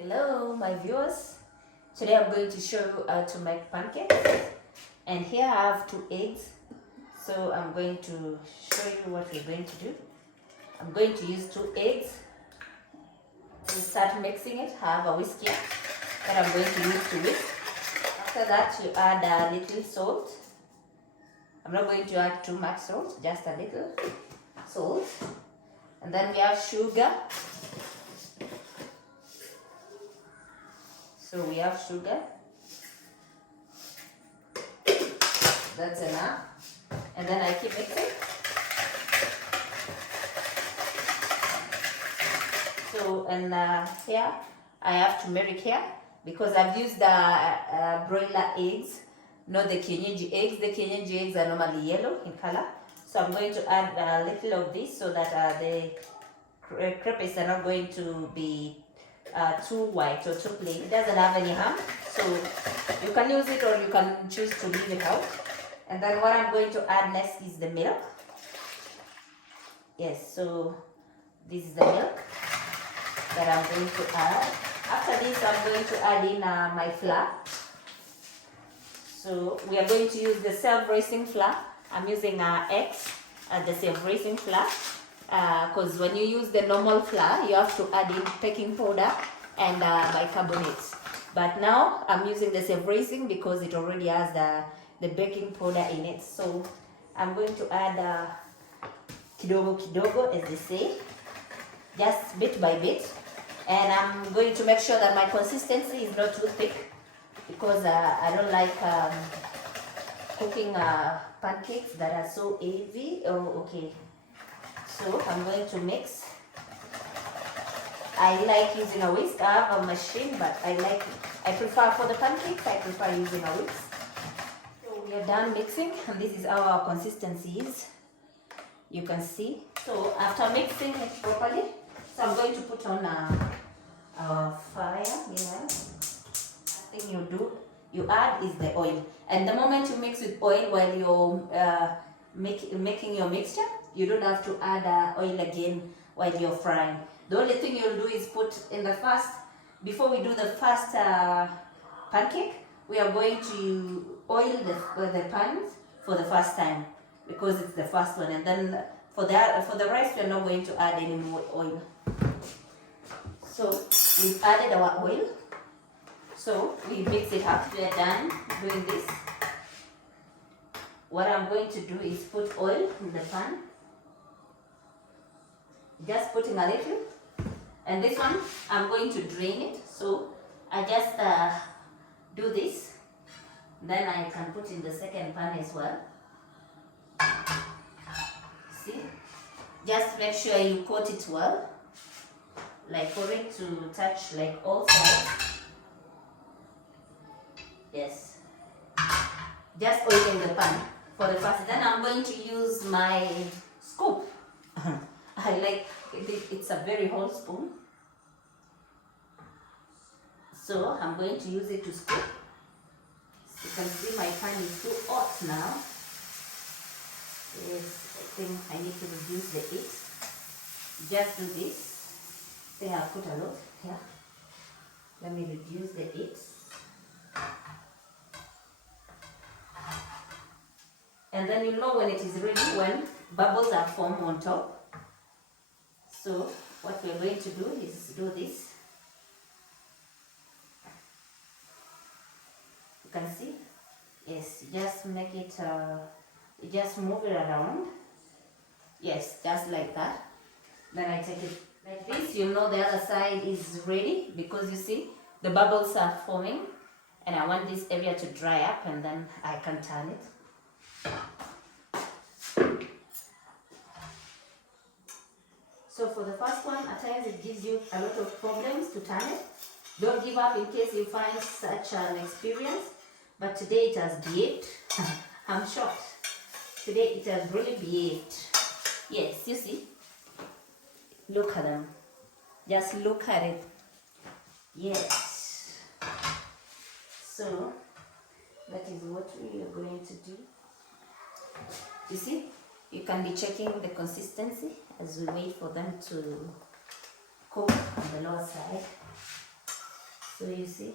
Hello my viewers, today I'm going to show you how to make pancakes, and here I have 2 eggs, so I'm going to show you what we're going to do. I'm going to use 2 eggs to start mixing it. I have a whisk here that I'm going to use to whisk. After that you add a little salt. I'm not going to add too much salt, just a little salt. And then we have sugar. So we have sugar, that's enough, and then I keep mixing. So, and here I have turmeric here because I've used the broiler eggs, not the kienyeji eggs. The kienyeji eggs are normally yellow in color. So I'm going to add a little of this so that the crepes are not going to be too white or too plain. It doesn't have any harm, so you can use it or you can choose to leave it out. And then what I'm going to add next is the milk. Yes, so this is the milk that I'm going to add. After this, I'm going to add in my flour. So we are going to use the self-raising flour. I'm using X, the self-raising flour. Because when you use the normal flour, you have to add in baking powder and bicarbonate. But now I'm using the self-raising because it already has the baking powder in it. So I'm going to add kidogo kidogo, as they say, just bit by bit. And I'm going to make sure that my consistency is not too thick because I don't like cooking pancakes that are so heavy. Oh, okay. So I'm going to mix. I like using a whisk. I have a machine, but I prefer for the pancakes, I prefer using a whisk. So we are done mixing, and this is how our consistency is. You can see. So after mixing it properly, so I'm going to put on a fire. Last thing you add is the oil. And the moment you mix with oil while you're making your mixture, you don't have to add oil again while you're frying. The only thing you'll do is put in the first, before we do the first pancake, we are going to oil the pans for the first time because it's the first one, and then for the rest we're not going to add any more oil. So we've added our oil, so we mix it up. We are done doing this. What I'm going to do is put oil in the pan. Just putting a little, and this one I'm going to drain it, so I just do this, then I can put in the second pan as well. See, just make sure you coat it well, like for it to touch like all sides. Yes, just oiling the pan for the first. Then I'm going to use my scoop. I like it's a very whole spoon, so I'm going to use it to scoop. You can see my pan is too hot now. Yes, I think I need to reduce the heat. Just do this. I think I'll put a lot here. Let me reduce the heat. And then you'll know when it is ready when bubbles are formed on top. So what we're going to do is do this. You can see? Yes, just make it, you just move it around. Yes, just like that. Then I take it like this. You know the other side is ready because you see the bubbles are forming, and I want this area to dry up, and then I can turn it. So for the first one, at times it gives you a lot of problems to turn it. Don't give up in case you find such an experience. But today it has behaved. I'm shocked. Today it has really behaved. Yes, you see. Look at them. Just look at it. Yes. So that is what we are going to do. You see? You can be checking the consistency as we wait for them to cook on the lower side. So you see,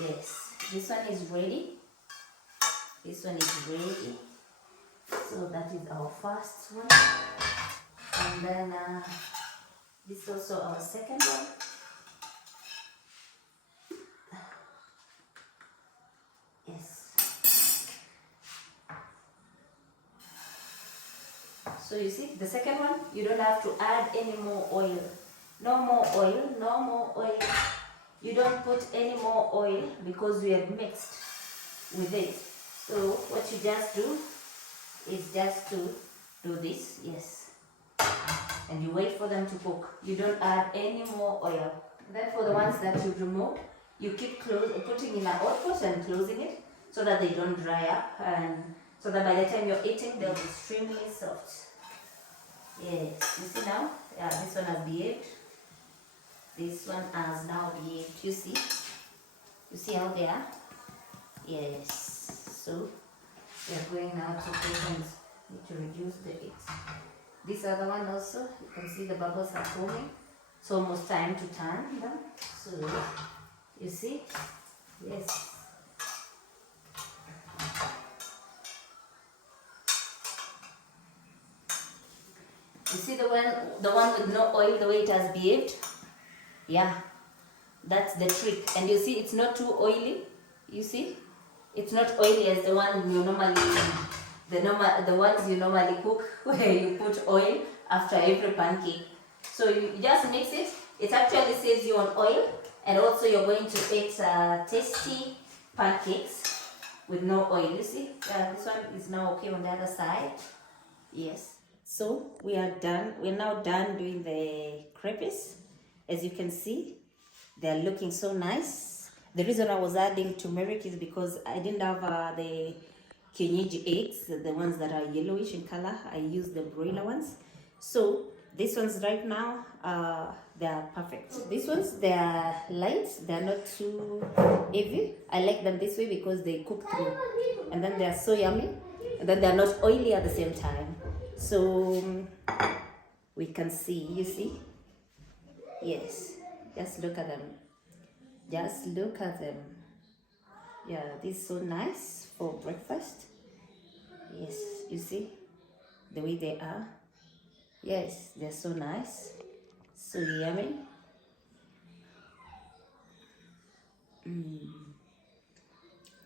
yes, this one is ready. This one is ready. So that is our first one. And then this is also our second one. Yes. So you see, the second one, you don't have to add any more oil. No more oil, no more oil. You don't put any more oil because we have mixed with it. So what you just do is just to do this, yes. And you wait for them to cook. You don't add any more oil. Then for the ones that you've removed, you keep putting in a hot pot and closing it so that they don't dry up, and so that by the time you're eating, they'll be extremely soft. Yes, you see now? Yeah, this one has behaved. This one has now behaved. You see? You see how they are? Yes. So we are going now to cook and need to reduce the heat. This other one also, you can see the bubbles are forming. It's almost time to turn them. So you see? Yes. You see the one with no oil, the way it has behaved? Yeah, that's the trick. And you see, it's not too oily. You see, it's not oily as the one you normally, the ones you normally cook where you put oil after every pancake. So you just mix it. It actually saves you on oil, and also you're going to eat tasty pancakes with no oil. You see, yeah, this one is now okay on the other side. Yes. So we are done. We're now done doing the crepes. As you can see, they're looking so nice. The reason I was adding turmeric is because I didn't have the kienyeji eggs, the ones that are yellowish in color. I used the broiler ones. So these ones right now, they are perfect. These ones, they are light. They are not too heavy. I like them this way because they cook through. And then they are so yummy. And then they are not oily at the same time. So we can see, you see? Yes, just look at them. Just look at them. Yeah, this is so nice for breakfast. Yes, you see the way they are. Yes, they're so nice, so yummy.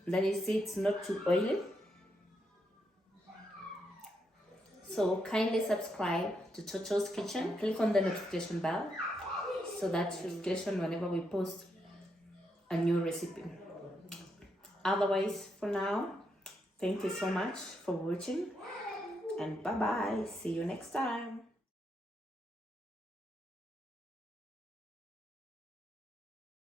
Then you see it's not too oily. So kindly subscribe to Chocho's Kitchen. Click on the notification bell so that notification whenever we post a new recipe. Otherwise, for now, thank you so much for watching, and bye bye. See you next time.